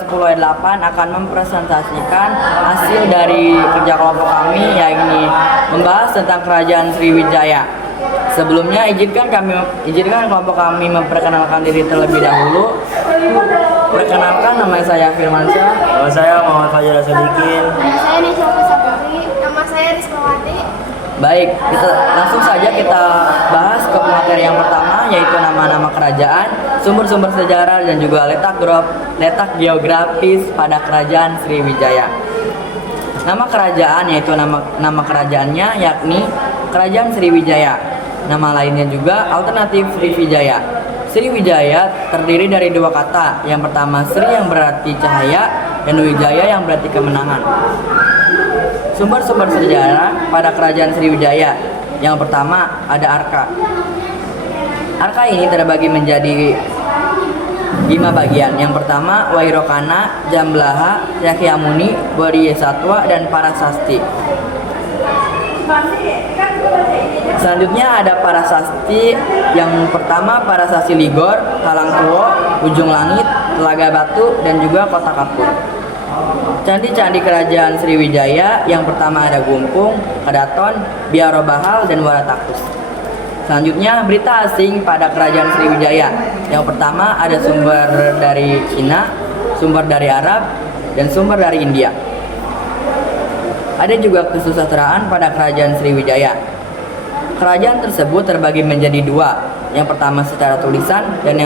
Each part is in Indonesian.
10 ayat 8 akan mempresentasikan hasil dari kerja kelompok kami, yakni membahas tentang Kerajaan Sriwijaya. Sebelumnya izinkan kelompok kami memperkenalkan diri terlebih dahulu. Perkenalkan, nama saya Firmansyah. Nama saya Muhammad Fajar Sadikin. Nama saya Nisha Saputri. Nama saya Rizkwati. Baik, langsung saja kita bahas ke materi yang pertama, yaitu nama-nama kerajaan, sumber-sumber sejarah, dan juga letak geografis pada Kerajaan Sriwijaya. Nama kerajaan yaitu nama kerajaannya yakni Kerajaan Sriwijaya. Nama lainnya juga alternatif Sriwijaya. Sriwijaya terdiri dari dua kata. Yang pertama Sri yang berarti cahaya dan Wijaya yang berarti kemenangan. Sumber-sumber sejarah pada Kerajaan Sriwijaya. Yang pertama ada Arka. Arka ini terbagi menjadi 5 bagian. Yang pertama Wairokana, Jamblaha, Yakyamuni, Bodhisatwa, dan Parasasti. Selanjutnya ada Parasasti. Yang pertama Parasasti Ligor, Kalangtuo, Ujung Langit, Telaga Batu, dan juga Kota Kapur. Candi-candi Kerajaan Sriwijaya. Yang pertama ada Gumpung, Kedaton, Biaro Bahal, dan Waratakus. Selanjutnya berita asing pada Kerajaan Sriwijaya. Yang pertama ada sumber dari Cina, sumber dari Arab, dan sumber dari India. Ada juga kesusastraan pada Kerajaan Sriwijaya. Kerajaan tersebut terbagi menjadi dua. Yang pertama secara tulisan dan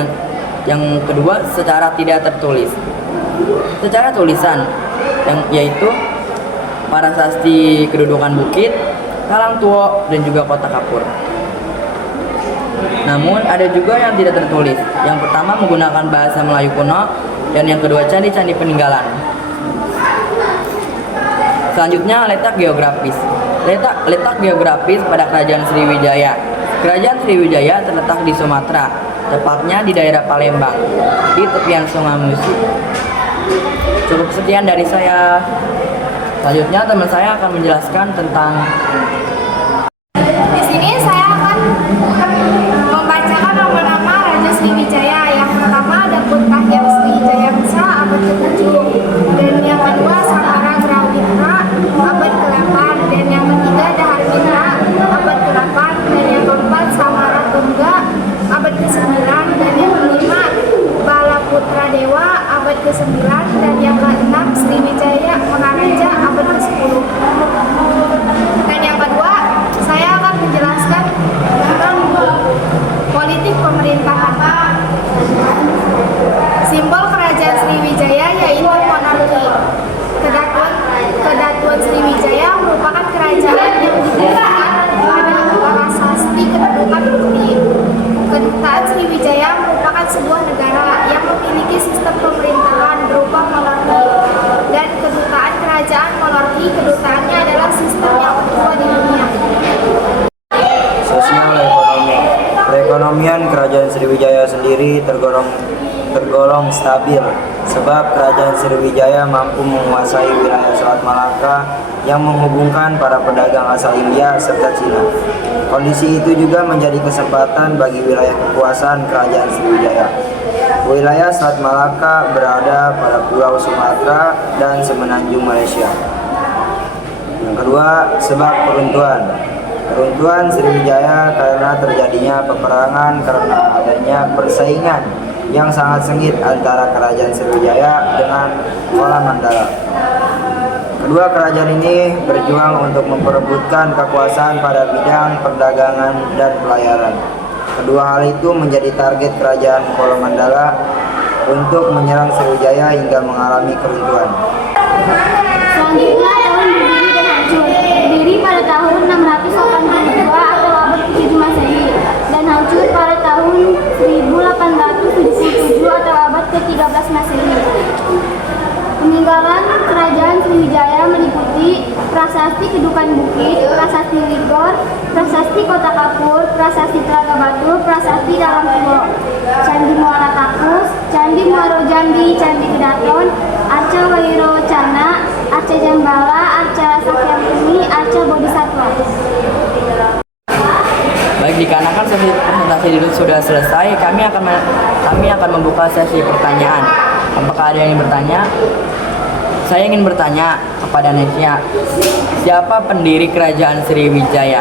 yang kedua secara tidak tertulis. Secara tulisan yaitu Parasasti Kedudukan Bukit, Kalangtuo, dan juga Kota Kapur. Namun ada juga yang tidak tertulis. Yang pertama menggunakan bahasa Melayu kuno, dan yang kedua candi-candi peninggalan. Selanjutnya letak geografis. Letak geografis pada Kerajaan Sriwijaya. Kerajaan Sriwijaya terletak di Sumatera, tepatnya di daerah Palembang, di tepian Sungai Musi. Cukup sekian dari saya. Selanjutnya teman saya akan menjelaskan tentang. Di sini saya akan membacakan nama-nama Raja Sriwijaya. Yang pertama ada Puntahyan Sriwijaya Mesa abad ke-7, dan yang kedua Samara Grawitra abad ke-8, dan yang ketiga Daharmitra abad ke-8, dan yang keempat Samara Tungga abad ke-9, dan yang kelima Balaputra Dewa abad ke-9, dan yang keenam Sriwijaya Maharaja abad ke-10. Dan yang kedua, saya akan menjelaskan tentang politik pemerintahan. Simbol Kerajaan Sriwijaya yaitu monarki. Kedatuan Sriwijaya merupakan kerajaan yang didirikan pada Parasasti Kedudukan Bukit. Kedutaan Sriwijaya merupakan sebuah negara yang memiliki sistem pemerintahan berupa monarki, dan kedutaan kerajaan monarki kedutaannya adalah sistem yang tertua di dunia. Sosial ekonomi. Perekonomian Kerajaan Sriwijaya sendiri tergolong stabil, sebab Kerajaan Sriwijaya mampu menguasai wilayah Selat Malaka yang menghubungkan para pedagang asal India serta Cina. Kondisi itu juga menjadi kesempatan bagi wilayah kekuasaan Kerajaan Sriwijaya. Wilayah Selat Malaka berada pada Pulau Sumatera dan Semenanjung Malaysia. Yang kedua, sebab peruntuhan. Peruntuhan Sriwijaya karena terjadinya peperangan karena adanya persaingan yang sangat sengit antara Kerajaan Sriwijaya dengan Kuala Mandala. Kedua kerajaan ini berjuang untuk memperebutkan kekuasaan pada bidang perdagangan dan pelayaran. Kedua hal itu menjadi target Kerajaan Kuala Mandala untuk menyerang Sriwijaya hingga mengalami keruntuhan. Selanjutnya tahun berdiri dan hancur. Berdiri pada tahun 682 atau abad ke-7 Masehi, dan hancur pada tahun 1877 atau abad ke-13 Masehi. Peninggalan Kerajaan Sriwijaya meliputi Prasasti Kedudukan Bukit, Prasasti Ligor, Prasasti Kota Kapur, Prasasti Telaga Batu, Prasasti Kalangtuo, Candi Muara Takus, Candi Muaro Jambi, Candi Kedaton, Arca Wairocana, Arca Jambala, Arca Sakyamuni, Arca Bodhisatwa. Baik, dikarenakan sesi presentasi dulu sudah selesai, kami akan membuka sesi pertanyaan. Apakah ada yang ingin bertanya? Saya ingin bertanya kepada Nesya, siapa pendiri kerajaan Sriwijaya?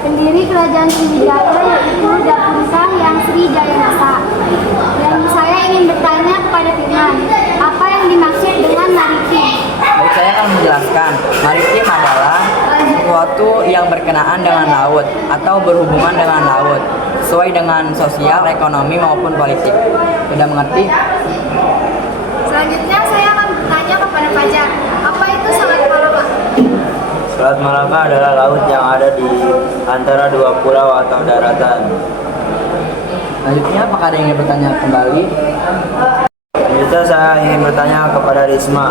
Pendiri kerajaan Sriwijaya yaitu Datuk Yang Sri Jayanasa. Dan saya ingin bertanya kepada Firman, apa yang dimaksud dengan maritim? Baik, saya akan menjelaskan. Maritim adalah sesuatu yang berkenaan dengan laut atau berhubungan dengan laut, sesuai dengan sosial, ekonomi maupun politik. Sudah mengerti? Selanjutnya saya akan bertanya kepada Fajar, apa itu Selat Malaka? Selat Malaka adalah laut yang ada di antara dua pulau atau daratan. Selanjutnya, apakah ada yang ingin bertanya kembali? Selanjutnya saya ingin bertanya kepada Risma,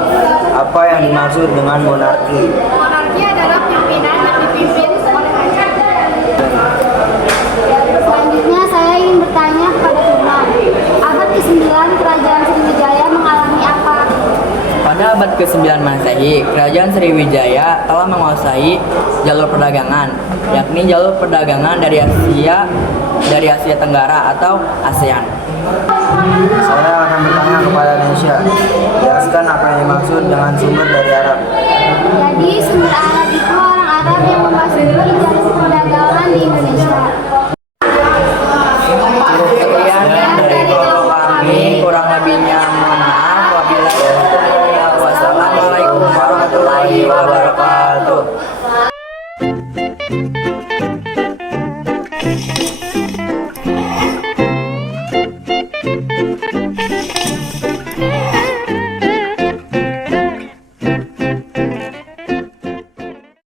apa yang dimaksud dengan monarki? Monarki adalah pimpinan yang dipimpin oleh raja. Selanjutnya saya ingin bertanya kepada Firman, abad ke-9 kerajaan Sriwijaya mengalami apa? Pada abad ke-9 Masehi, kerajaan Sriwijaya telah menguasai jalur perdagangan, yakni jalur perdagangan dari Asia Tenggara atau ASEAN. Saya akan bertanya kepada Nesya, jelaskan apa yang dimaksud dengan sumber dari Arab. Jadi sumber Arab itu orang Arab yang memasuki jalur perdagangan di Indonesia. Sekian dari kelompok kami, kurang lebihnya mohon maaf. Wassalamualaikum warahmatullahi wabarakatuh.